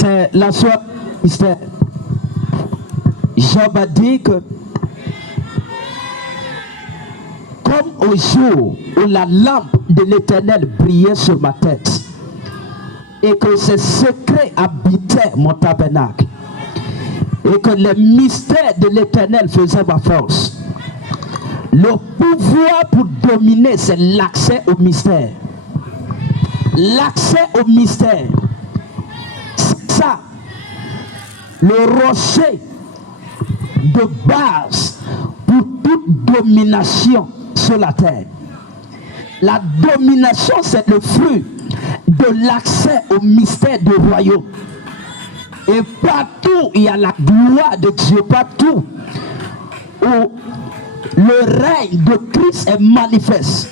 C'est la soirée mystère. Job a dit que comme au jour où la lampe de l'Éternel brillait sur ma tête et que ses secrets habitaient mon tabernacle et que les mystères de l'Éternel faisaient ma force. Le pouvoir pour dominer, c'est l'accès au mystère. L'accès au mystère, c'est ça, le rocher de base pour toute domination sur la terre. La domination, c'est le fruit de l'accès au mystère du royaume. Et partout, il y a la gloire de Dieu, partout où le règne de Christ est manifeste.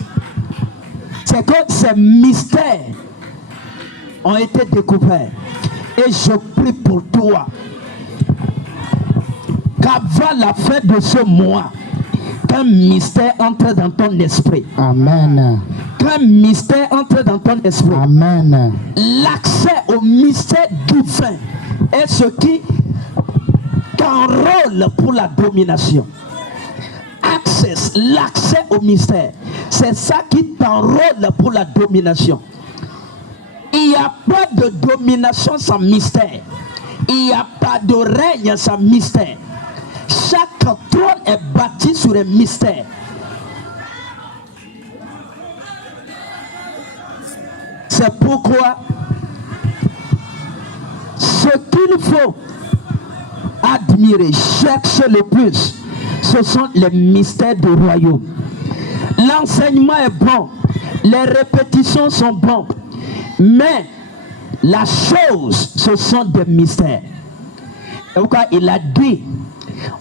C'est que ces mystères ont été découverts. Et je prie pour toi qu'avant la fin de ce mois, qu'un mystère entre dans ton esprit. Amen. Qu'un mystère entre dans ton esprit. Amen. L'accès au mystère divin est ce qui t'enrôle pour la domination. L'accès au mystère, c'est ça qui t'enrôle pour la domination. Il n'y a pas de domination sans mystère. Il n'y a pas de règne sans mystère. Chaque trône est bâti sur un mystère. C'est pourquoi ce qu'il faut admirer, chercher le plus, ce sont les mystères du royaume. L'enseignement est bon, les répétitions sont bonnes, mais la chose, ce sont des mystères. Et pourquoi il a dit,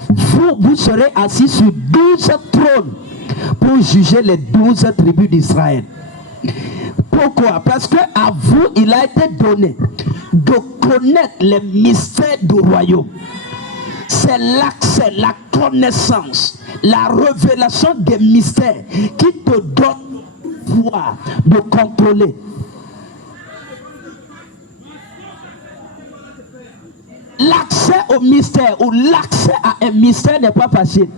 vous serez assis sur 12 trônes pour juger les 12 tribus d'Israël. Pourquoi? Parce que à vous, il a été donné de connaître les mystères du royaume. C'est l'accès, la connaissance, la révélation des mystères qui te donne le pouvoir de contrôler. L'accès au mystère ou l'accès à un mystère n'est pas facile.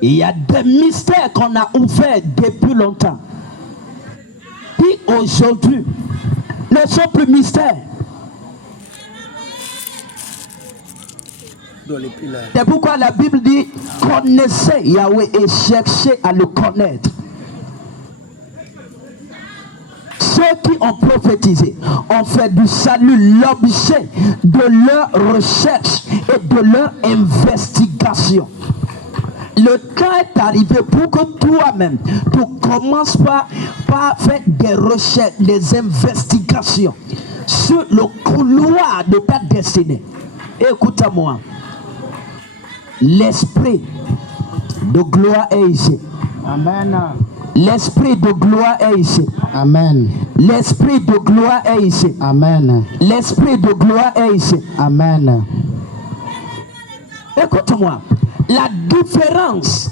Il y a des mystères qu'on a ouverts depuis longtemps, qui aujourd'hui ne sont plus mystères. C'est pourquoi la Bible dit connaissez Yahweh et cherchez à le connaître. Ceux qui ont prophétisé ont fait du salut l'objet de leur recherche et de leur investigation. Le temps est arrivé pour que toi-même tu commences par faire des recherches, des investigations sur le couloir de ta destinée. Écoute-moi. L'esprit de gloire est ici. Amen. L'esprit de gloire est ici. Amen. L'esprit de gloire est ici. Amen. L'esprit de gloire est ici. Amen. Écoute-moi. La différence,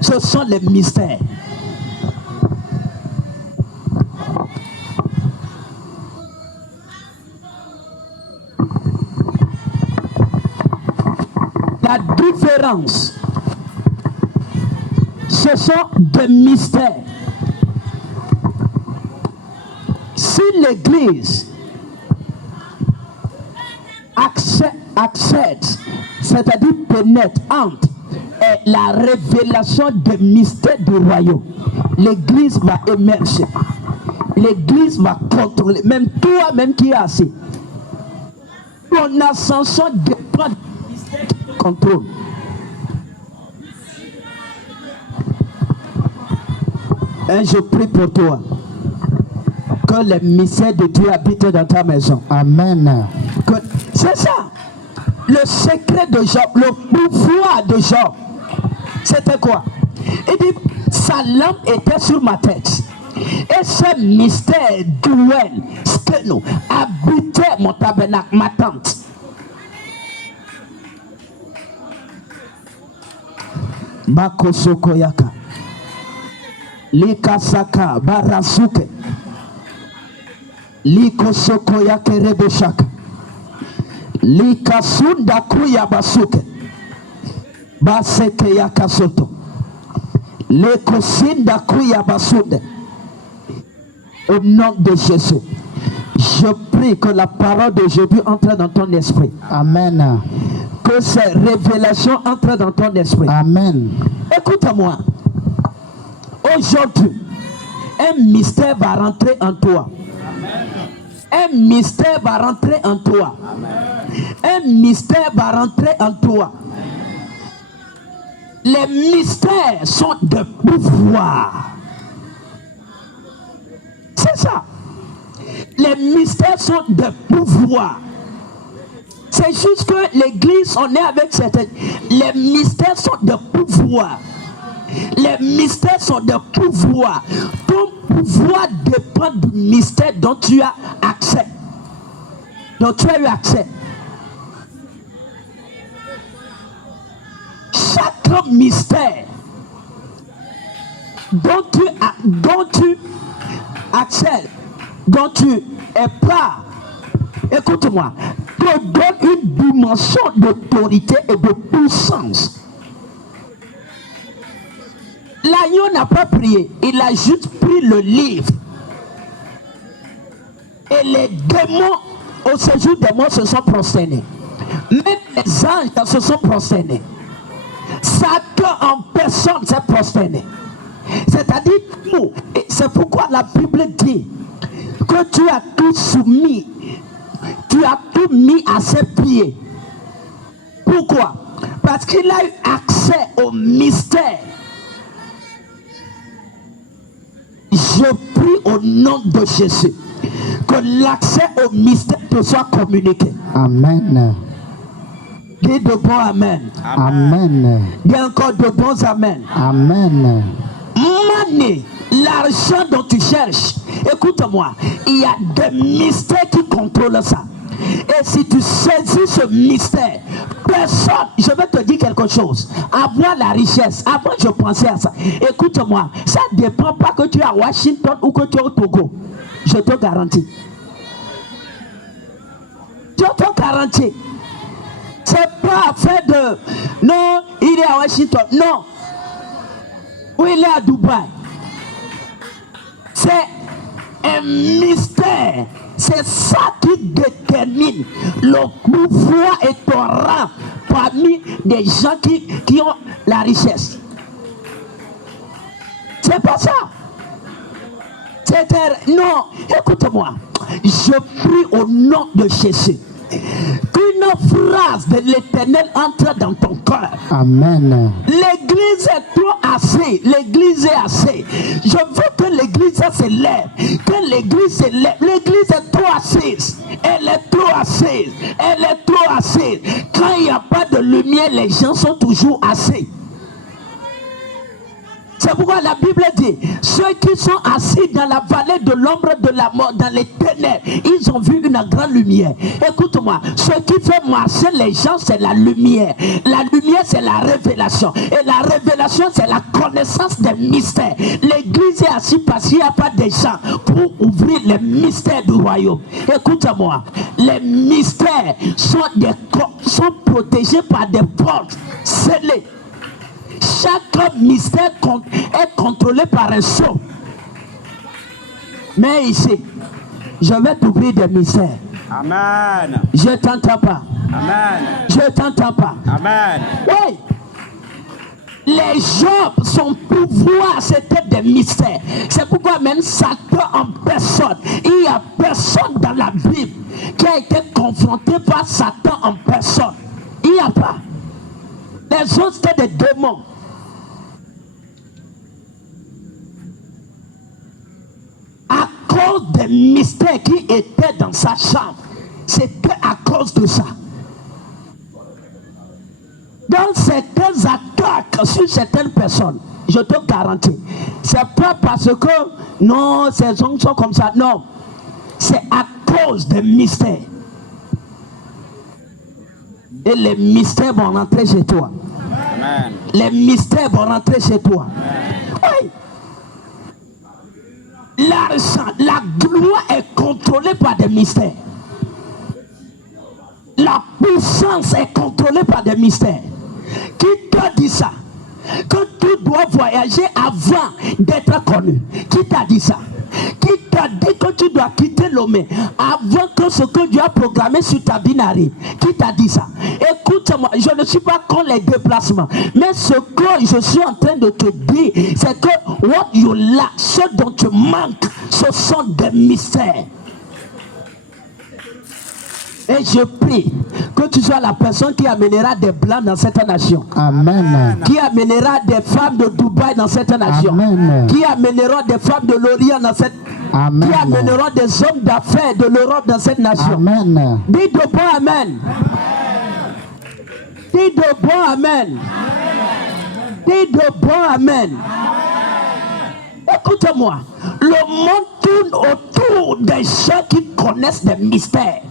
ce sont les mystères. La différence, ce sont des mystères. Si l'Église accède, c'est-à-dire pénètre, entre la révélation des mystères du royaume, l'Église va émerger. L'Église va contrôler. Même toi-même qui es assis, ton ascension dépend du mystère qui contrôle. Et je prie pour toi que les mystères de Dieu habitent dans ta maison. Amen. C'est ça. Le secret de Job, le pouvoir de Job, c'était quoi? Il dit, sa lampe était sur ma tête. Et ce mystère duel, skeno, habitait mon tabernacle, ma tente. Bakosoko yaka. Likasaka, barasuke. Liko soko yake reboshaka. Lika sunda kuya basuke. Baseke yakasoto. Liko sinda kuya basude. Au nom de Jésus, je prie que la parole d'aujourd'hui entre dans ton esprit. Amen. Que ces révélations entrent dans ton esprit. Amen. Écoute-moi. Aujourd'hui, un mystère va rentrer en toi. Un mystère va rentrer en toi. Un mystère va rentrer en toi. Les mystères sont de pouvoir. C'est ça. Les mystères sont de pouvoir. C'est juste que l'église, on est avec certaines. Les mystères sont de pouvoir. Les mystères sont de pouvoir. Ton pouvoir dépend du mystère dont tu as accès. Donc tu as eu accès. Chaque mystère dont tu accèdes, dont tu es part, écoute-moi, te donne une dimension d'autorité et de puissance. L'agneau n'a pas prié, il a juste pris le livre. Et les démons, au séjour des morts, se sont prosternés. Même les anges se sont prosternés. Satan en personne s'est prosterné. C'est-à-dire tout. Et c'est pourquoi la Bible dit que tu as tout soumis. Tu as tout mis à ses pieds. Pourquoi? Parce qu'il a eu accès au mystère. Je prie au nom de Jésus que l'accès au mystère te soit communiqué. Amen. Dis de bons amen. Amen. Dis encore de bons amen. Amen. Money, l'argent dont tu cherches, écoute-moi, il y a des mystères qui contrôlent ça. Et si tu saisis ce mystère, personne, je vais te dire quelque chose. Avoir la richesse, avant je pensais à ça. Écoute-moi, ça ne dépend pas que tu es à Washington ou que tu es au Togo. Je te garantis. Je te garantis. C'est pas affaire de non, il est à Washington. Non. Ou il est à Dubaï. C'est un mystère. C'est ça qui détermine le pouvoir et ton rang parmi des gens qui ont la richesse. C'est pas ça. Non, écoute-moi. Je prie au nom de Jésus qu'une phrase de l'Éternel entre dans ton cœur. Amen. L'église est trop assez. L'église est assez. Je veux que l'église s'élève. Que l'église s'élève. L'église est trop assise. Elle est trop assise. Elle est trop assise. Quand il n'y a pas de lumière, les gens sont toujours assis. C'est pourquoi la Bible dit, ceux qui sont assis dans la vallée de l'ombre de la mort, dans les ténèbres, ils ont vu une grande lumière. Écoute-moi, ce qui fait marcher les gens, c'est la lumière. La lumière, c'est la révélation. Et la révélation, c'est la connaissance des mystères. L'église est assise parce qu'il n'y a pas de gens pour ouvrir les mystères du royaume. Écoute-moi, les mystères sont protégés par des portes scellées. Chaque mystère est contrôlé par un sceau. Mais ici, je vais t'ouvrir des mystères. Amen. Je ne t'entends pas. Amen. Je ne t'entends pas. Amen. Oui. Les Job, son pouvoir, c'était des mystères. C'est pourquoi même Satan en personne, il n'y a personne dans la Bible qui a été confronté par Satan en personne. Il n'y a pas. Les autres, c'était des démons. À cause des mystères qui étaient dans sa chambre, c'était à cause de ça. Dans certaines attaques sur certaines personnes, je te garantis, c'est pas parce que non, ces hommes sont comme ça, non, c'est à cause des mystères. Et les mystères vont rentrer chez toi. Amen. Les mystères vont rentrer chez toi. Oui. L'argent, la gloire est contrôlée par des mystères. La puissance est contrôlée par des mystères. Qui t'a dit ça? Que tu dois voyager avant d'être connu. Qui t'a dit ça? Qui t'a dit que tu dois quitter Lomé avant que ce que Dieu a programmé sur ta vie n'arrive? Qui t'a dit ça? Écoute-moi, je ne suis pas contre les déplacements, mais ce que je suis en train de te dire, c'est que what you lack, ce dont tu manques, ce sont des mystères. Et je prie que tu sois la personne qui amènera des blancs dans cette nation. Amen. Qui amènera des femmes de Dubaï dans cette nation. Amen. Qui amènera des femmes de l'Orient dans cette nation. Amen. Qui amènera des hommes d'affaires de l'Europe dans cette nation. Amen. Dis de bon amen. Dis de bon amen. Dis de bon amen. Écoute-moi. Le monde tourne autour des gens qui connaissent des mystères.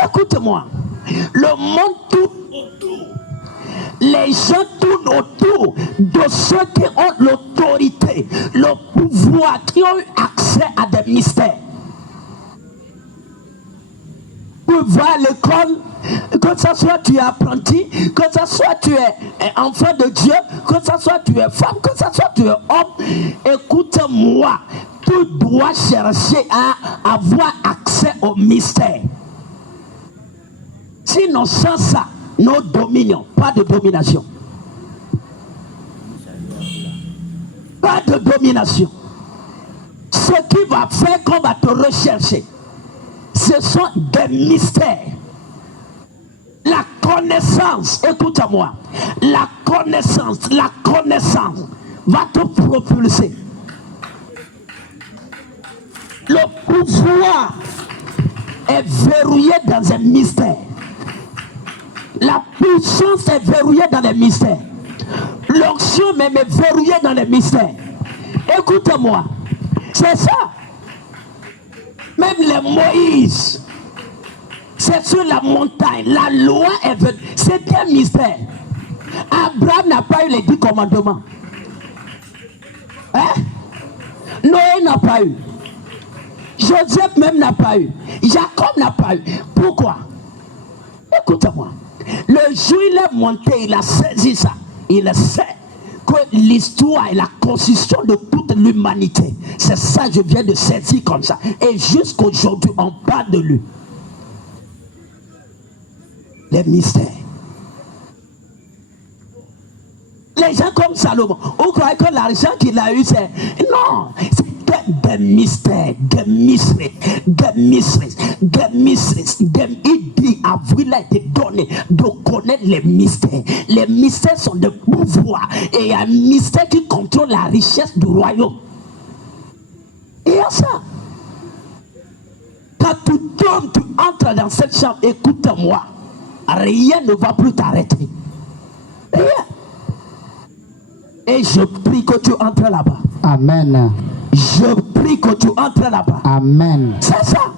Écoute-moi, le monde tourne autour. Les gens tournent autour de ceux qui ont l'autorité, le pouvoir, qui ont eu accès à des mystères. Tu vas à l'école, que ce soit tu es apprenti, que ce soit tu es enfant de Dieu, que ce soit tu es femme, que ce soit tu es homme, écoute-moi. Tu dois chercher à avoir accès au mystère. Sinon, sans ça, nous dominons. Pas de domination. Pas de domination. Ce qui va faire qu'on va te rechercher, ce sont des mystères. La connaissance, écoute-moi, la connaissance va te propulser. Le pouvoir est verrouillé dans un mystère. La puissance est verrouillée dans les mystères. L'onction même est verrouillée dans les mystères. Écoute-moi, c'est ça. Même les Moïse, c'est sur la montagne. La loi est venue. C'est un mystère. Abraham n'a pas eu les 10 commandements. Hein? Noé n'a pas eu. Joseph même n'a pas eu. Jacob n'a pas eu. Pourquoi? Écoute-moi. Le jour il est monté, il a saisi ça. Il sait que l'histoire est la constitution de toute l'humanité. C'est ça que je viens de saisir comme ça. Et jusqu'aujourd'hui, on parle de lui. Les mystères. Les gens comme Salomon, on croit que l'argent qu'il a eu, c'est... Non, c'est des mystères, des mysteries. Il dit, à vous, il a été donné de connaître les mystères. Les mystères sont des pouvoirs. Et il y a un mystère qui contrôle la richesse du royaume. Il y a ça. Quand tu tombes, tu entres dans cette chambre, écoute-moi. Rien ne va plus t'arrêter. Rien. Et je prie que tu entres là-bas. Amen. Je prie que tu entres là-bas. Amen. C'est ça.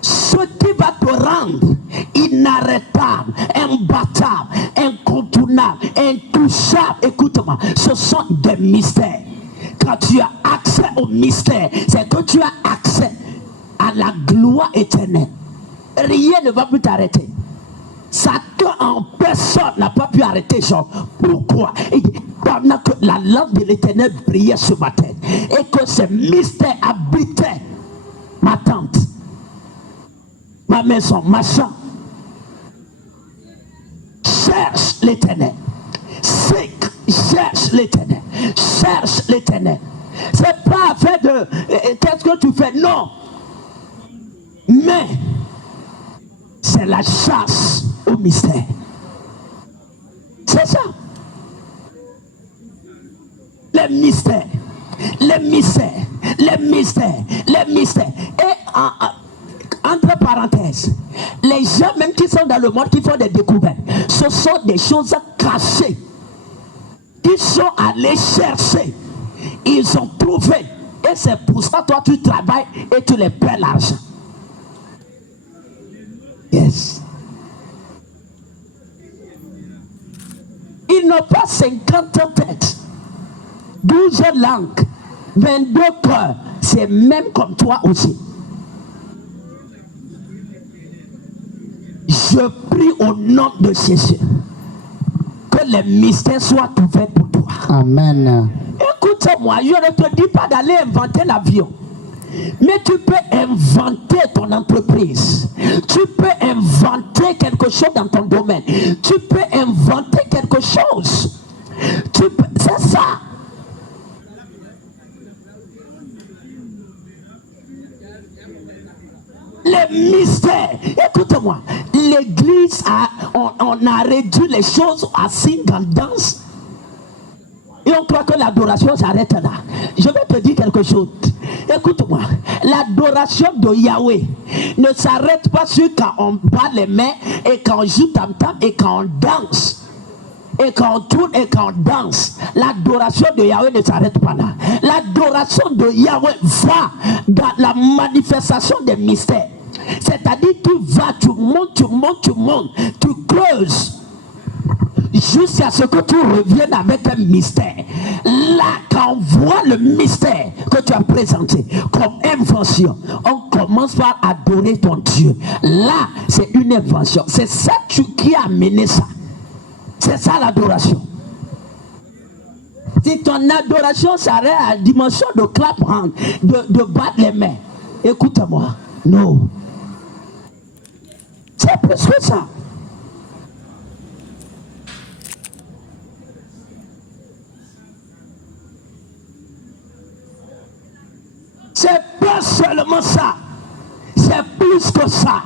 Ce qui va te rendre inarrêtable, imbattable, incontournable, intouchable. Écoute-moi, ce sont des mystères. Quand tu as accès au mystère, c'est que tu as accès à la gloire éternelle. Rien ne va plus t'arrêter. Satan en personne n'a pas pu arrêter Jean. Pourquoi? Pendant que la lampe de l'éternel brillait ce matin et que ce mystère habitait ma tente, ma maison, ma chambre. Cherche l'éternel. Seek, cherche l'éternel. Cherche l'éternel. C'est pas affaire de qu'est-ce que tu fais? Non. Mais c'est la chasse au mystère. C'est ça. Les mystères. Les mystères. Les mystères. Les mystères. Et entre parenthèses, les gens même qui sont dans le monde qui font des découvertes, ce sont des choses cachées. Ils sont allés chercher. Ils ont trouvé. Et c'est pour ça que toi tu travailles et tu les perds l'argent. Yes. Ils n'ont pas 50 têtes. 12 langues, 22 cœurs, c'est même comme toi aussi. Je prie au nom de Jésus que les mystères soient ouverts pour toi. Amen. Écoute-moi, je ne te dis pas d'aller inventer l'avion. Mais tu peux inventer ton entreprise. Tu peux inventer quelque chose dans ton domaine. Tu peux inventer quelque chose. C'est ça. Les mystères. Écoute-moi. L'église, on a réduit les choses à signe en danse. Et on croit que l'adoration s'arrête là. Je vais te dire quelque chose. Écoute-moi. L'adoration de Yahweh ne s'arrête pas sur quand on bat les mains et quand on joue tam-tam et quand on danse. Et quand on tourne et quand on danse. L'adoration de Yahweh ne s'arrête pas là. L'adoration de Yahweh va dans la manifestation des mystères. C'est-à-dire tu vas, tu montes, tu creuses. Jusqu'à ce que tu reviennes avec un mystère. Là, quand on voit le mystère que tu as présenté comme invention, on commence par adorer ton Dieu. Là, c'est une invention. C'est ça qui a amené ça. C'est ça l'adoration. Si ton adoration s'arrête à la dimension de clap hand, de battre les mains, écoute-moi. Non. C'est plus que ça. C'est pas seulement ça, c'est plus que ça.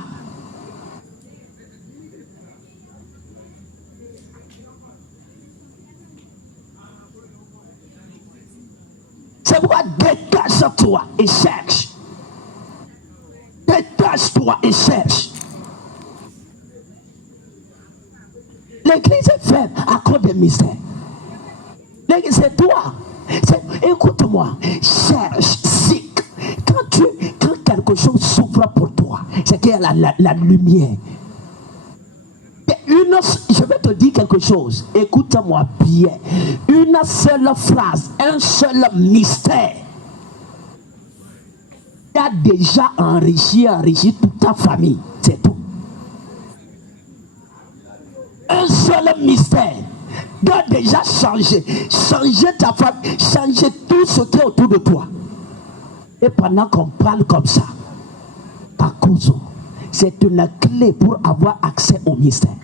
C'est pourquoi détache-toi et cherche. Détache-toi et cherche. L'église est faible à cause des mystères. L'église, c'est toi. Écoute-moi, cherche, seek. Quand quelque chose s'ouvre pour toi, c'est qu'il y a la lumière. Je vais te dire quelque chose. Écoute-moi bien. Une seule phrase, un seul mystère qui a déjà enrichi toute ta famille. C'est tout. Un seul mystère doit déjà changer ta famille, changer tout ce qui est autour de toi. Et pendant qu'on parle comme ça, à cause, c'est une clé pour avoir accès au mystère.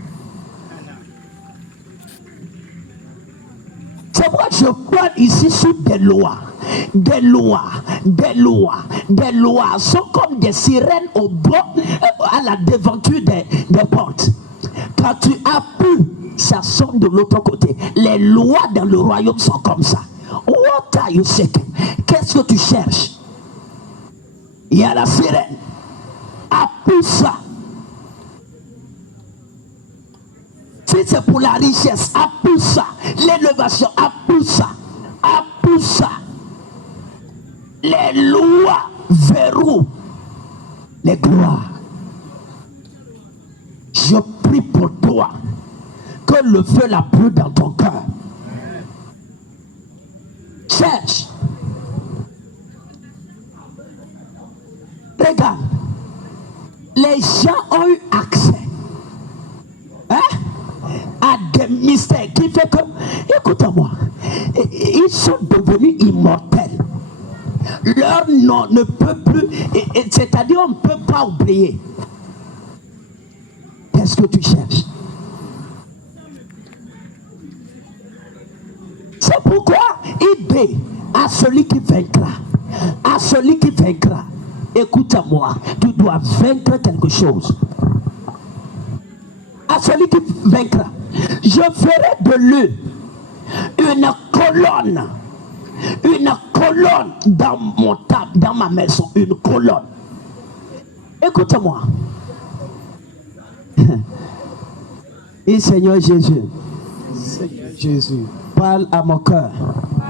C'est pourquoi je parle ici sur des lois. Des lois sont comme des sirènes au bord, à la devanture des portes. Quand tu appuies, ça sonne de l'autre côté. Les lois dans le royaume sont comme ça. What are you seeking? Qu'est-ce que tu cherches? Il y a la sirène. Appuie ça. Si c'est pour la richesse, appuie ça. L'élévation, appuie ça. Appuie ça. Les lois verrouillent les gloires. Je prie pour toi que le feu la brûle dans ton cœur. Cherche. Regarde, les gens ont eu accès à des mystères qui fait que, écoute-moi, ils sont devenus immortels. Leur nom ne peut plus, c'est-à-dire on ne peut pas oublier. Qu'est-ce que tu cherches? C'est pourquoi il dit à celui qui vaincra, à celui qui vaincra, écoute-moi, tu dois vaincre quelque chose. À celui qui vaincra, je ferai de lui une colonne dans ma maison, une colonne. Écoute-moi. Et Seigneur Jésus, parle à mon cœur.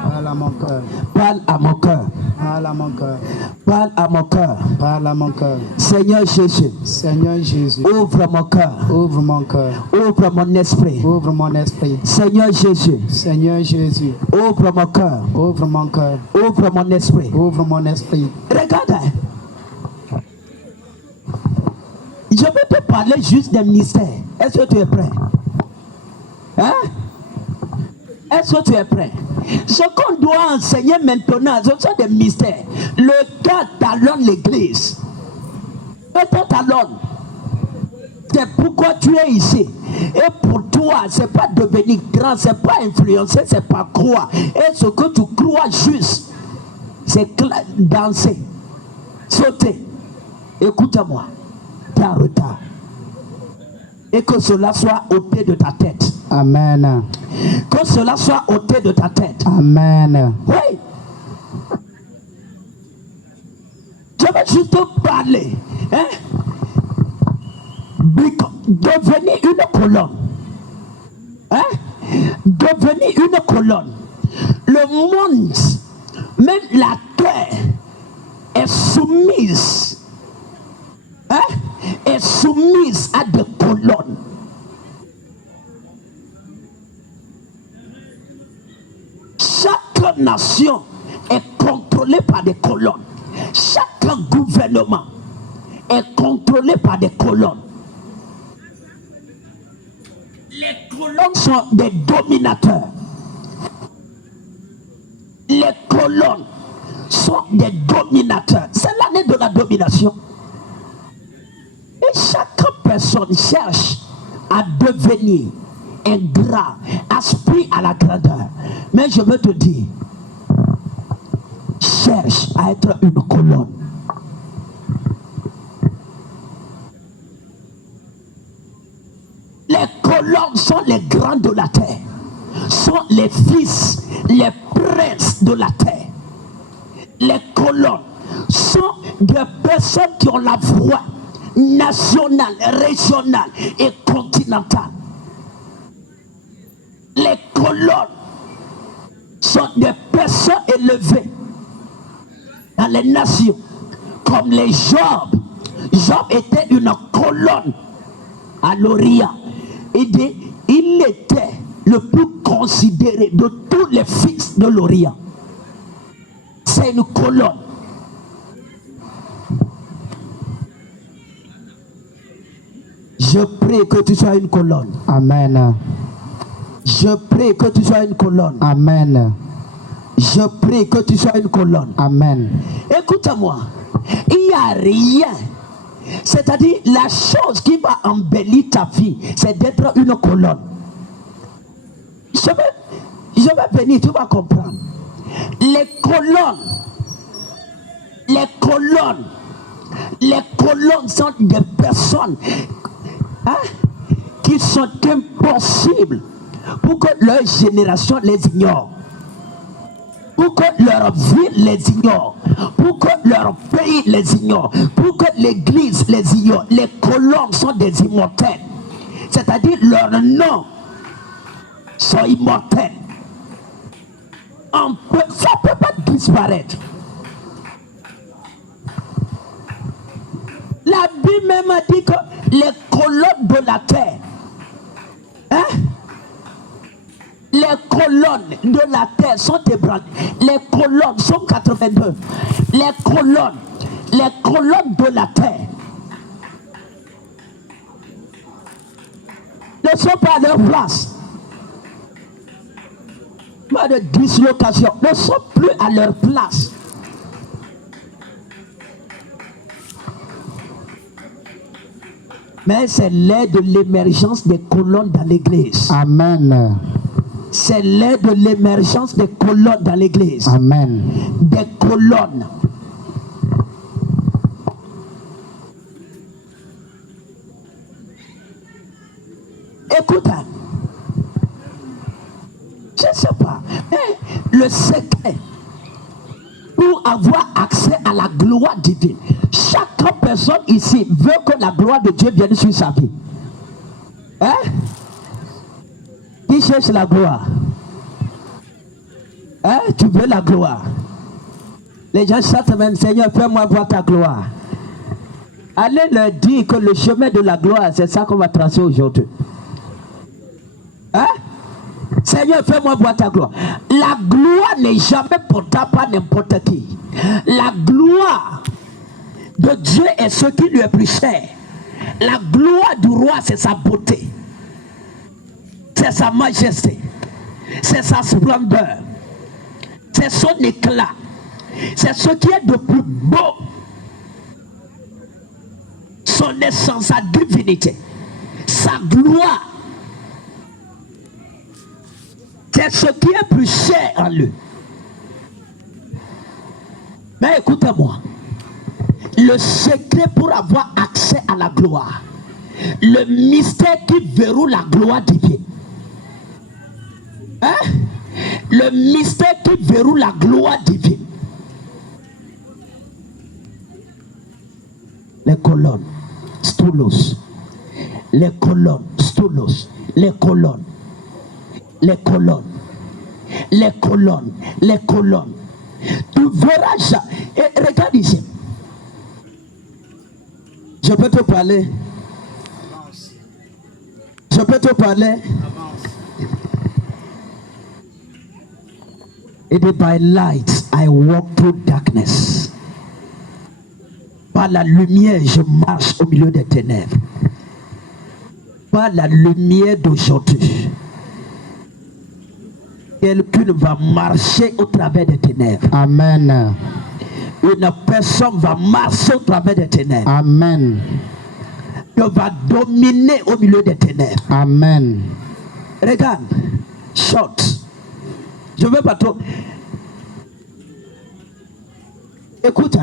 Parle à mon cœur. Parle à mon cœur. Parle à mon cœur. Parle à mon cœur. Parle à mon cœur. Seigneur Jésus, Seigneur Jésus, ouvre mon cœur. ouvre mon cœur. Ouvre mon esprit. Ouvre mon esprit. Seigneur Jésus, Seigneur Jésus, ouvre mon cœur. ouvre mon cœur. Ouvre mon esprit. Ouvre mon esprit. Regarde. Je vais te parler juste des mystères. Est-ce que tu es prêt? Hein? Est-ce que tu es prêt? Ce qu'on doit enseigner maintenant, ce sont des mystères. Le gars talonne l'église. Et toi talonne. C'est pourquoi tu es ici. Et pour toi, c'est pas devenir grand, c'est pas influencer, c'est pas croire. Et ce que tu crois juste, c'est danser, sauter. Écoute-moi, tu es en retard. Et que cela soit ôté de ta tête. Amen. Que cela soit ôté de ta tête. Amen. Oui. Je vais juste te parler. Hein? Devenir une colonne. Hein? Devenir une colonne. Le monde, même la terre, est soumise. Hein? Est soumise à des colonnes. Chaque nation est contrôlée par des colonnes. Chaque gouvernement est contrôlé par des colonnes. Les colonnes sont des dominateurs. Les colonnes sont des dominateurs. C'est l'année de la domination. Et chaque personne cherche à devenir ingrat, aspire à la grandeur. Mais je veux te dire, cherche à être une colonne. Les colonnes sont les grands de la terre, sont les fils, les princes de la terre. Les colonnes sont des personnes qui ont la voix nationale, régionale et continentale. Les colonnes sont des personnes élevées dans les nations, comme les Job. Job était une colonne à l'Orient. Il était le plus considéré de tous les fils de l'Orient. C'est une colonne. Je prie que tu sois une colonne. Amen. Je prie que tu sois une colonne. Amen. Je prie que tu sois une colonne. Amen. Écoute-moi, il n'y a rien. C'est-à-dire, la chose qui va embellir ta vie, c'est d'être une colonne. Je vais venir, tu vas comprendre. Les colonnes sont des personnes qui sont impossibles pour que leur génération les ignore, pour que leur ville les ignore, pour que leur pays les ignore, pour que l'église les ignore. Les colonnes sont des immortels, c'est-à-dire leurs noms sont immortels. Ça ne peut pas disparaître. La Bible même a dit que les colonnes de la terre, les colonnes de la terre sont ébranlées. Les colonnes sont 82. Les colonnes de la terre ne sont pas à leur place. Pas de dislocation, ne sont plus à leur place. Mais c'est l'ère de l'émergence des colonnes dans l'église. Amen. C'est l'ère de l'émergence des colonnes dans l'église. Amen. Des colonnes. Écoute, je ne sais pas, mais le secret pour avoir accès à la gloire divine, chaque personne ici veut que la gloire de Dieu vienne sur sa vie. Qui cherche la gloire? Tu veux la gloire? Les gens chantent même, Seigneur, fais-moi voir ta gloire. Allez leur dire que le chemin de la gloire, c'est ça qu'on va tracer aujourd'hui. Hein? Seigneur, fais-moi voir ta gloire. La gloire n'est jamais portée par n'importe qui. La gloire de Dieu est ce qui lui est plus cher. La gloire du roi, c'est sa beauté. C'est sa majesté. C'est sa splendeur. C'est son éclat. C'est ce qui est de plus beau. Son essence, sa divinité, sa gloire. C'est ce qui est plus cher en lui. Mais écoutez-moi. Le secret pour avoir accès à la gloire. Le mystère qui verrouille la gloire divine. Hein? Le mystère qui verrouille la gloire divine. Les colonnes, stoulos. Les colonnes, stoulos. Les colonnes. Les colonnes. Les colonnes. Les colonnes. Tu verras ça. Et regarde ici. Je peux te parler. Je peux te parler. It is by light I walk through darkness. Par la lumière, je marche au milieu des ténèbres. Par la lumière d'aujourd'hui, quelqu'un va marcher au travers des ténèbres. Amen. Une personne va marcher au travers des ténèbres. Amen. Elle va dominer au milieu des ténèbres. Amen. Regarde, short. Je veux pas trop. Écoute.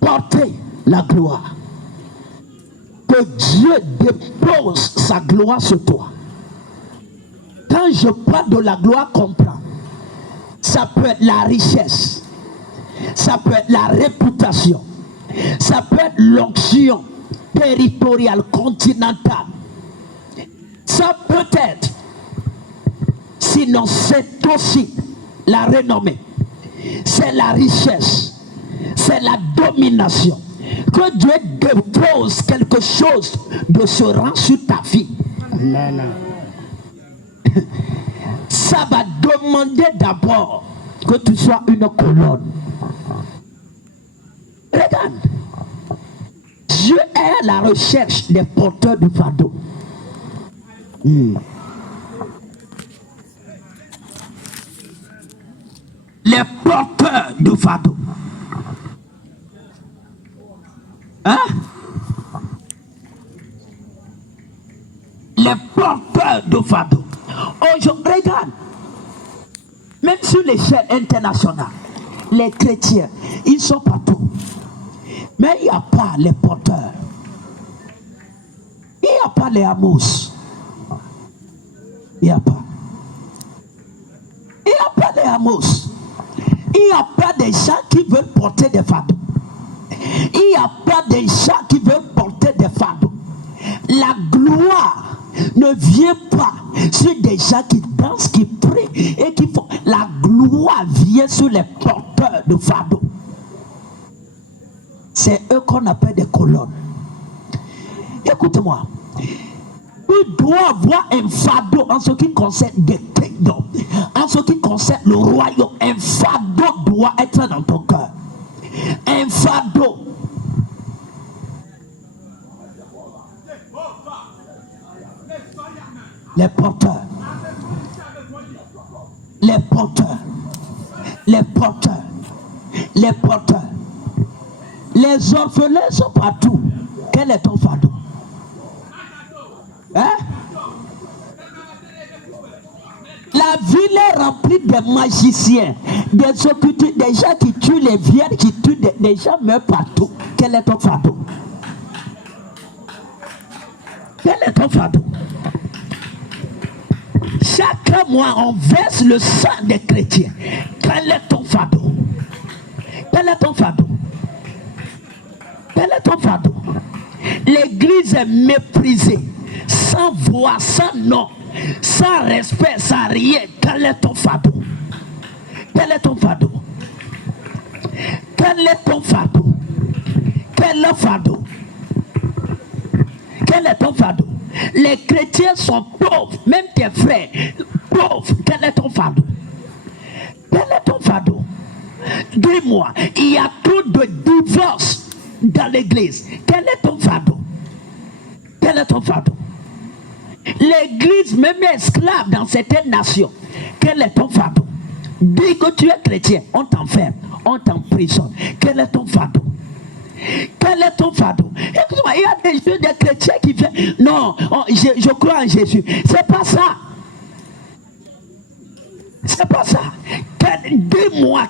Porter la gloire. Que Dieu dépose sa gloire sur toi. Quand je parle de la gloire, comprends. Ça peut être la richesse. Ça peut être la réputation. Ça peut être l'onction territoriale, continentale. Ça peut être, sinon c'est aussi la renommée. C'est la richesse. C'est la domination. Que Dieu dépose quelque chose de ce rang sur ta vie. Amen. Ça va demander d'abord que tu sois une colonne. Regarde. Dieu est à la recherche des porteurs du fardeau. Les porteurs du fardeau. Hein? Les porteurs de fardeau. Aujourd'hui, regarde. Même sur l'échelle internationale, les chrétiens, ils sont partout. Mais il n'y a pas les porteurs. Il n'y a pas les Amos. Il n'y a pas. Il n'y a pas les Amos. Il n'y a pas des gens qui veulent porter des fardeaux. Il n'y a pas des gens qui veulent porter des fardeaux. La gloire ne vient pas sur des gens qui dansent, qui prient et qui font. La gloire vient sur les porteurs de fardeaux. C'est eux qu'on appelle des colonnes. Écoutez-moi. Il doit avoir un fardeau en ce qui concerne des kingdoms. En ce qui concerne le royaume, un fardeau doit être dans ton cœur. Un fardeau. Les porteurs. Les porteurs. Les porteurs. Les porteurs. Les orphelins sont partout. Quel est ton fardeau? Hein? La ville est remplie de magiciens, des occultistes, des gens qui tuent les vierges, qui tuent des gens meurent partout. Quel est ton fardeau? Quel est ton fardeau? Chaque mois, on verse le sang des chrétiens. Quel est ton fardeau? Quel est ton fardeau? Quel est ton fardeau? L'église est méprisée, sans voix, sans nom, sans respect, sans rien. Quel est ton fardeau? Quel est ton fardeau? Quel est ton fardeau? Quel est le fardeau? Quel est ton fardeau? Les chrétiens sont pauvres, même tes frères pauvres. Quel est ton fardeau? Quel est ton fardeau? Dis-moi, il y a trop de divorces dans l'église. Quel est ton fardeau? Quel est ton fardeau? L'église même est esclave dans certaines nations. Quel est ton fardeau? Dis que tu es chrétien, on t'enferme, on t'emprisonne. Quel est ton fardeau? Quel est ton fardeau? Écoute-moi, il y a des chrétiens qui viennent. Non, je crois en Jésus. C'est pas ça. C'est pas ça. Dis-moi.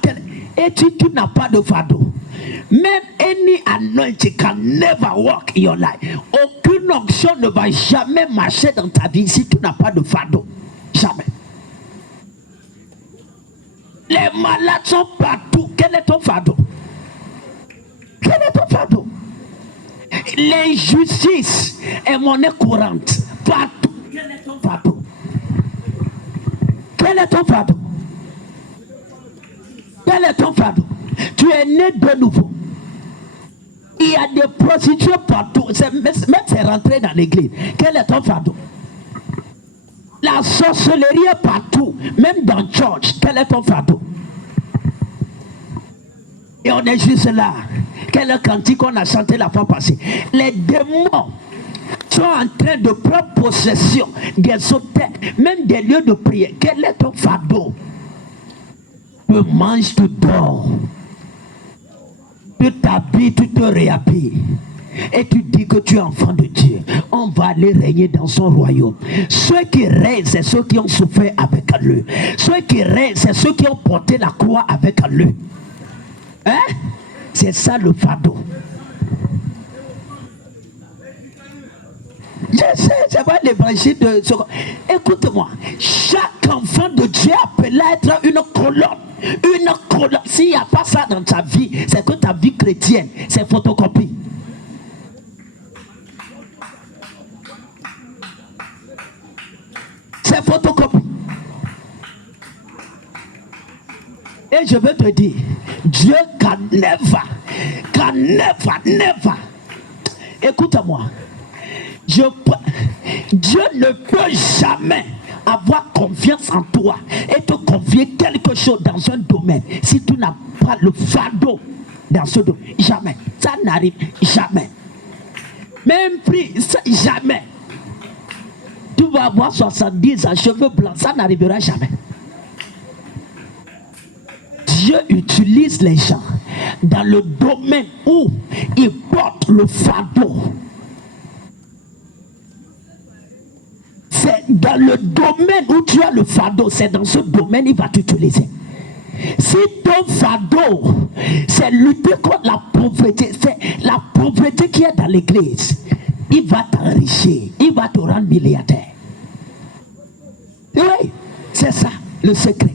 Et tu n'as pas de fardeau. Même any anointing can never work in your life. Aucune onction ne va jamais marcher dans ta vie si tu n'as pas de fardeau. Jamais. Les malades sont partout. Quel est ton fardeau? Quel est ton fardeau? L'injustice est monnaie courante. Partout. Quel est ton fardeau? Quel est ton fardeau? Quel est ton fardeau? Tu es né de nouveau. Il y a des prostituées partout. Même c'est rentré dans l'église. Quel est ton fardeau? La sorcellerie est partout. Même dans le church. Quel est ton fardeau? Et on est juste là. Quel est le cantique qu'on a chanté la fois passée? Les démons sont en train de prendre possession des hôtels, même des lieux de prière. Quel est ton fardeau? Tu manges, tu dors. Tu t'habilles, tu te réhabilles. Et tu dis que tu es enfant de Dieu. On va aller régner dans son royaume. Ceux qui règnent, c'est ceux qui ont souffert avec lui. Ceux qui règnent, c'est ceux qui ont porté la croix avec lui. Hein? C'est ça le fardeau. Je sais, c'est pas l'évangile de ce... Écoute-moi, chaque enfant de Dieu appelé à être une colonne. Une colonne. S'il n'y a pas ça dans ta vie, c'est que ta vie chrétienne, c'est photocopie. C'est photocopie. Et je veux te dire, Dieu can never. Écoute-moi. Dieu ne peut jamais avoir confiance en toi et te confier quelque chose dans un domaine si tu n'as pas le fardeau dans ce domaine. Jamais. Ça n'arrive jamais. Même prix, jamais. Tu vas avoir 70 ans, cheveux blancs, ça n'arrivera jamais. Dieu utilise les gens dans le domaine où ils portent le fardeau. C'est dans le domaine où tu as le fardeau, c'est dans ce domaine qu'il va t'utiliser. Si ton fardeau, c'est lutter contre la pauvreté, c'est la pauvreté qui est dans l'église, il va t'enrichir, il va te rendre milliardaire. Oui, c'est ça le secret.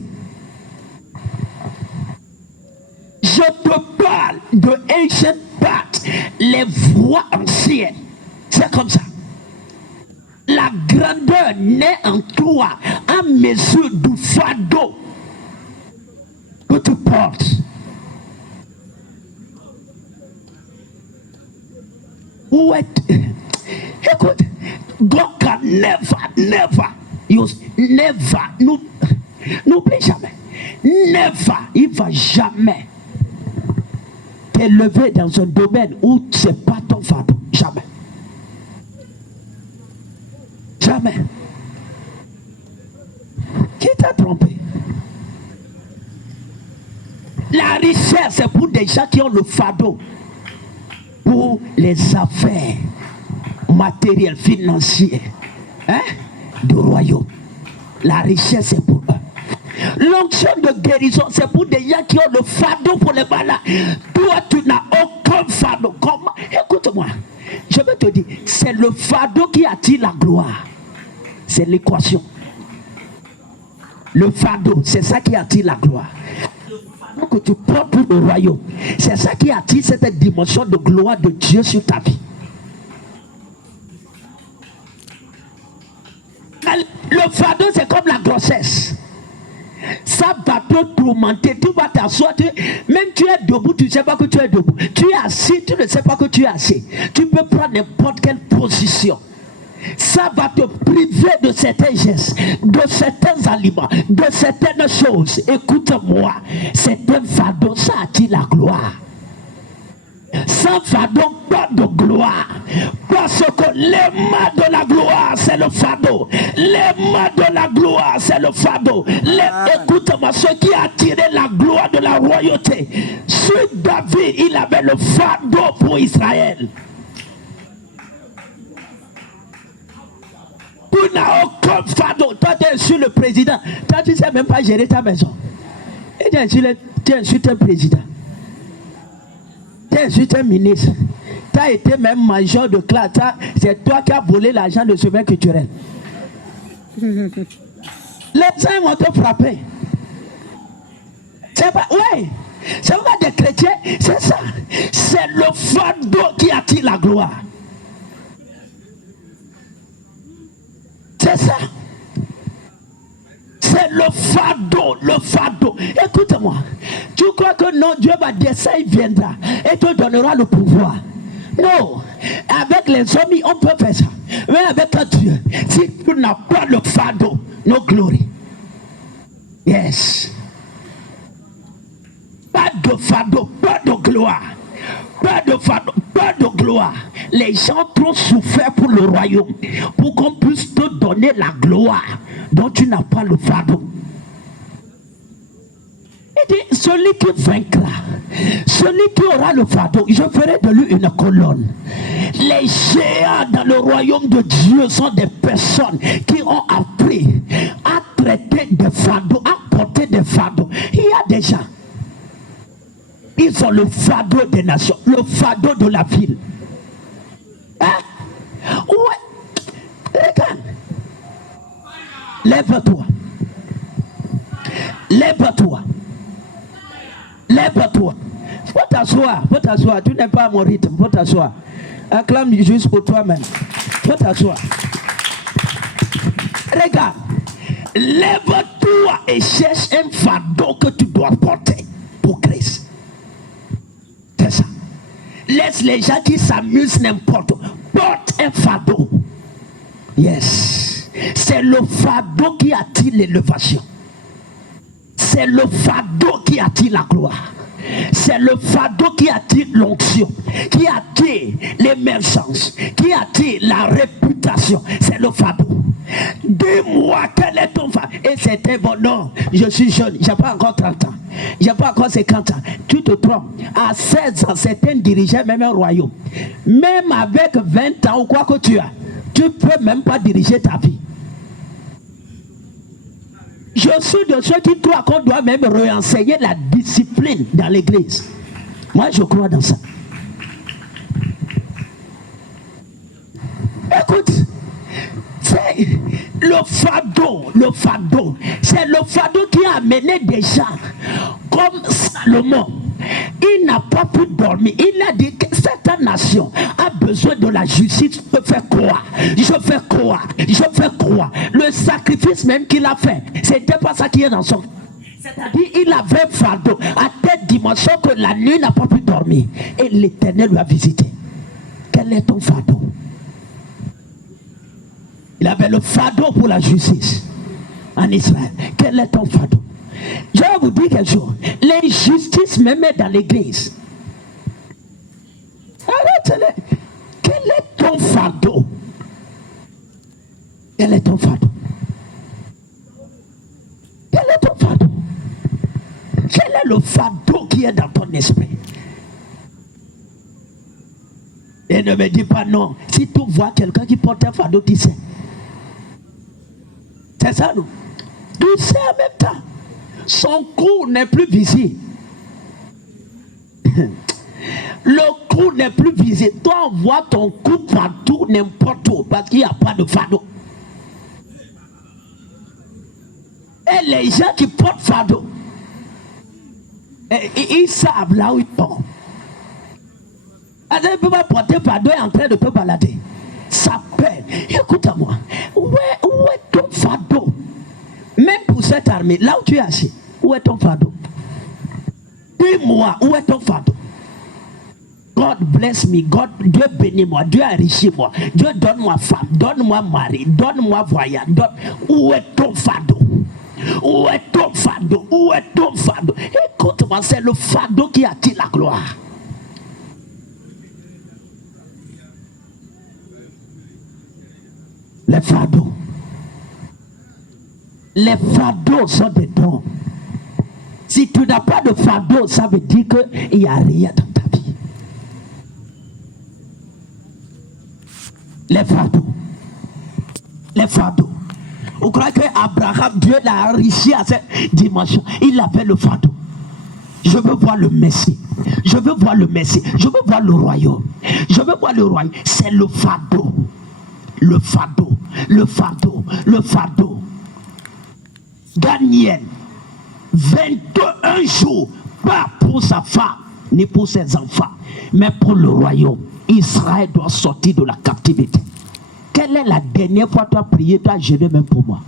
Je te parle de ancient path, les voies anciennes. C'est comme ça. La grandeur naît en toi à mesure du fardeau que tu portes. Où est... Écoute, God can never use, n'oublie jamais, il va jamais t'élever dans un domaine où c'est pas ton fardeau. Jamais. Jamais. Qui t'a trompé? La richesse, c'est pour des gens qui ont le fardeau. Pour les affaires matérielles, financières, hein, du royaume. La richesse, c'est pour eux. L'onction de guérison, c'est pour des gens qui ont le fardeau pour les malades. Toi, tu n'as aucun fardeau. Comment? Écoute-moi. Je vais te dire, c'est le fardeau qui attire la gloire. C'est l'équation. Le fardeau, c'est ça qui attire la gloire. Le fardeau que tu portes pour le royaume, c'est ça qui attire cette dimension de gloire de Dieu sur ta vie. Le fardeau, c'est comme la grossesse. Ça va te te tourmenter, tu vas t'asseoir, même tu es debout, tu ne sais pas que tu es debout. Tu es assis, tu ne sais pas que tu es assis. Tu peux prendre n'importe quelle position. Ça va te priver de certains gestes, de certains aliments, de certaines choses. Écoute-moi, c'est un fardeau, ça attire la gloire. Sans fardeau, pas de gloire. Parce que les mains de la gloire, c'est le fardeau. Les mains de la gloire, c'est le fardeau. Écoute-moi, ce qui a attiré la gloire de la royauté. Sur David, il avait le fardeau pour Israël. Tu n'as aucun fardeau. Toi, tu insultes le président. Toi, tu ne sais même pas gérer ta maison. Et tu insultes un président. Tu insultes un ministre. Tu as été même major de classe. C'est toi qui as volé l'argent de ce mec culturel. Les gens vont te frapper. C'est pas. Ouais. C'est pas des chrétiens. C'est ça. C'est le fardeau qui attire la gloire. C'est ça. C'est le fardeau, le fardeau. Écoute-moi. Tu crois que non, Dieu va descendre, il viendra et te donnera le pouvoir. Non. Avec les hommes, on peut faire ça. Mais avec Dieu, si tu n'as pas le fardeau, no glory. Yes. Pas de fardeau, pas de gloire. Pas de fardeau, pas de gloire. Les gens trop souffert pour le royaume, pour qu'on puisse te donner la gloire dont tu n'as pas le fardeau. Il dit, celui qui vaincra, celui qui aura le fardeau, je ferai de lui une colonne. Les géants dans le royaume de Dieu sont des personnes qui ont appris à traiter des fardeaux, à porter des fardeaux. Il y a des gens, ils ont le fardeau des nations, le fardeau de la ville. Hein? Ouais. Regarde. Lève-toi. Lève-toi. Lève-toi. Faut t'asseoir. Faut t'asseoir. Tu n'es pas à mon rythme. Faut t'asseoir. Acclame juste pour toi-même. Faut t'asseoir. Regarde. Lève-toi et cherche un fardeau que tu dois porter pour Christ. C'est ça. Laisse les gens qui s'amusent n'importe où. Porte un fardeau. Yes. C'est le fardeau qui attire l'élévation. C'est le fardeau qui attire la gloire. C'est le fardeau qui attire l'onction, qui attire l'émergence, qui attire la réputation. C'est le fardeau. Dis-moi quel est ton fardeau. Et c'était bon, non, je suis jeune, j'ai pas encore 30 ans, j'ai pas encore 50 ans. Tu te trompes. À 16 ans, certains dirigeaient même un royaume. Même avec 20 ans ou quoi que tu as, tu peux même pas diriger ta vie. Je suis de ceux qui croient qu'on doit même réenseigner la discipline dans l'église. Moi, je crois dans ça. Écoute, c'est le fardeau. C'est le fardeau qui a amené des gens comme Salomon. Il n'a pas pu dormir. Il a dit que cette nation a besoin de la justice. Je fais quoi? Le sacrifice même qu'il a fait, c'était pas ça qui est dans son. C'est-à-dire, il avait un fardeau à telle dimension que la nuit n'a pas pu dormir. Et l'Éternel lui a visité. Quel est ton fardeau? Il avait le fardeau pour la justice en Israël. Quel est ton fardeau? Je vais vous dire quelque chose. L'injustice même est dans l'église. Arrête-le. Quel est ton fardeau? Quel est ton fardeau? Quel est ton fardeau? Quel est le fardeau qui est dans ton esprit? Et ne me dis pas non. Si tu vois quelqu'un qui porte un fardeau, tu sais. C'est ça, non? Tu sais en même temps. Son cou n'est plus visible. Le cou n'est plus visible. Toi, on voit ton cou partout, n'importe où, parce qu'il n'y a pas de fardeau. Et les gens qui portent fardeau, ils savent là où ils sont. Alors, ils ne peuvent pas porter fardeau et en train de te balader. Ça peine. Écoute-moi. Où est ton fardeau? Même pour cette armée, là où tu es assis, Où est ton fardeau? Dis-moi, où est ton fardeau? God bless me. Dieu bénit moi. Dieu enrichit moi. Dieu donne-moi femme. Donne-moi mari. Donne-moi voyage. Où est ton fardeau? Où est ton fardeau? Où est ton fardeau? Écoute-moi, c'est le fardeau qui attire la gloire. Les fardeaux. Les fardeaux sont des dons. Si tu n'as pas de fardeau, ça veut dire qu'il n'y a rien dans ta vie. Les fardeaux. Les fardeaux. Vous croyez qu'Abraham, Dieu l'a enrichi à cette dimension? Il avait le fardeau. Je veux voir le Messie. Je veux voir le Messie. Je veux voir le royaume. Je veux voir le royaume. C'est le fardeau. Le fardeau. Le fardeau. Le fardeau. Daniel, 21 jours, pas pour sa femme, ni pour ses enfants, mais pour le royaume. Israël doit sortir de la captivité. Quelle est la dernière fois que tu as prié, tu as jeûné même pour moi?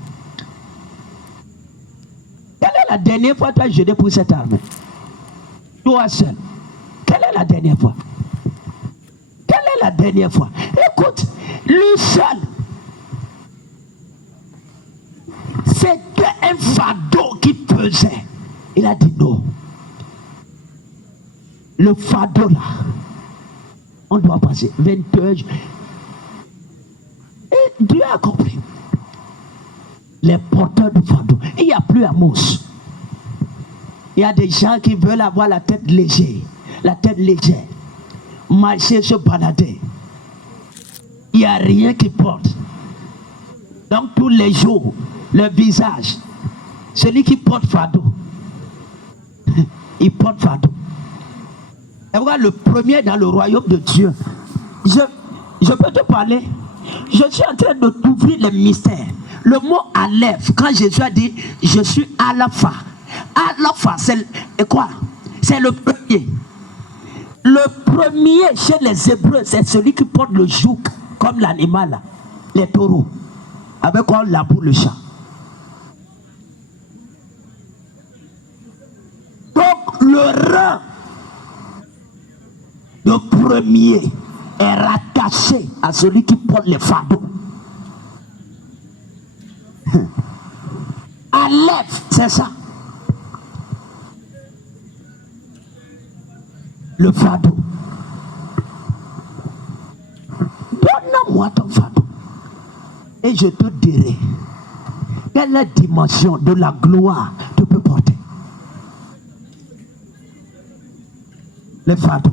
Quelle est la dernière fois que tu as jeûné pour cette armée? Toi seul. Quelle est la dernière fois? Quelle est la dernière fois? Écoute, lui seul, c'était un fardeau qui pesait. Il a dit non. Le fardeau là, on doit passer 21 jours. Et Dieu a compris. Les porteurs de fardeau. Il n'y a plus Amos. Il y a des gens qui veulent avoir la tête légère. La tête légère. Marcher, se balader. Il n'y a rien qui porte. Donc tous les jours, le visage. Celui qui porte fardeau. Il porte fardeau. Et voilà le premier dans le royaume de Dieu. Je peux te parler. Je suis en train de t'ouvrir les mystères. Le mot Aleph, quand Jésus a dit je suis Alpha. Alpha, c'est quoi? C'est le premier. Le premier chez les Hébreux, c'est celui qui porte le joug, comme l'animal, les taureaux, avec quoi on laboure le champ. Donc le rang de premier est rattaché à celui qui porte les fardeaux. Aleph, c'est ça. Le fardeau. Donne-moi ton fardeau. Et je te dirai quelle dimension de la gloire tu peux porter. Les fardeaux.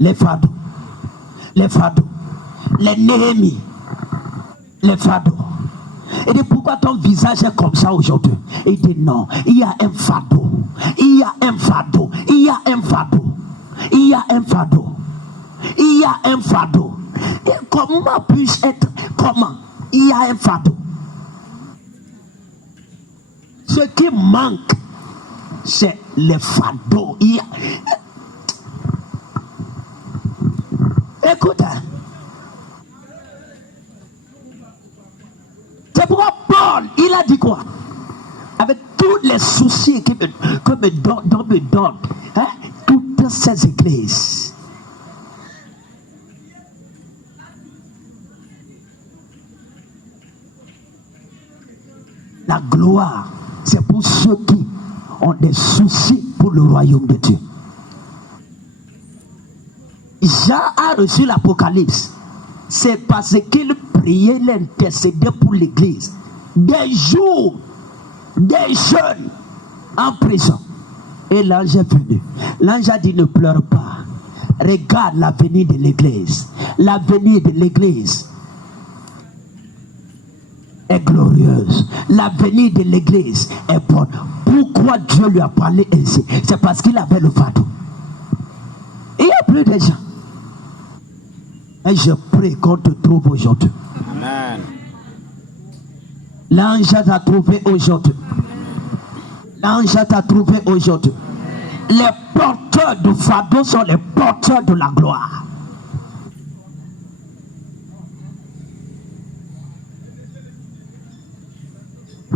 Les fardeaux. Les fardeaux. Les Néhémies. Les fardeaux. Et dit pourquoi ton visage est comme ça aujourd'hui? Il dit non, il y a un fardeau. Il y a un fardeau. Il y a un fardeau. Il y a un fardeau. Il y a un fardeau. Et comment puis-je être? Comment? Il y a un fardeau. Ce qui manque, c'est le fardeau. Il y a... Écoute, c'est pourquoi Paul, il a dit quoi? Avec tous les soucis que me donne, hein, toutes ces églises. La gloire, c'est pour ceux qui ont des soucis pour le royaume de Dieu. Jean a reçu l'Apocalypse. C'est parce qu'il priait, il intercédait pour l'église. Des jours, des jeunes en prison. Et l'ange est venu. L'ange a dit ne pleure pas. Regarde l'avenir de l'église. L'avenir de l'église est glorieuse. L'avenir de l'église est bonne. Pourquoi Dieu lui a parlé ainsi? C'est parce qu'il avait le fardeau. Il n'y a plus de gens. Et je prie qu'on te trouve aujourd'hui. Amen. L'ange t'a trouvé aujourd'hui. L'ange t'a trouvé aujourd'hui. Les porteurs de fardeau sont les porteurs de la gloire.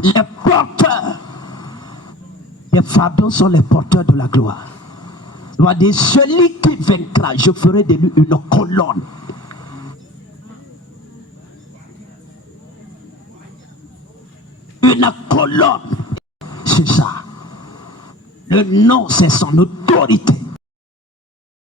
Les porteurs des fardeaux sont les porteurs de la gloire. Il va dire, celui qui vaincra, je ferai de lui une colonne. Une colonne. C'est ça. Le nom, c'est son autorité.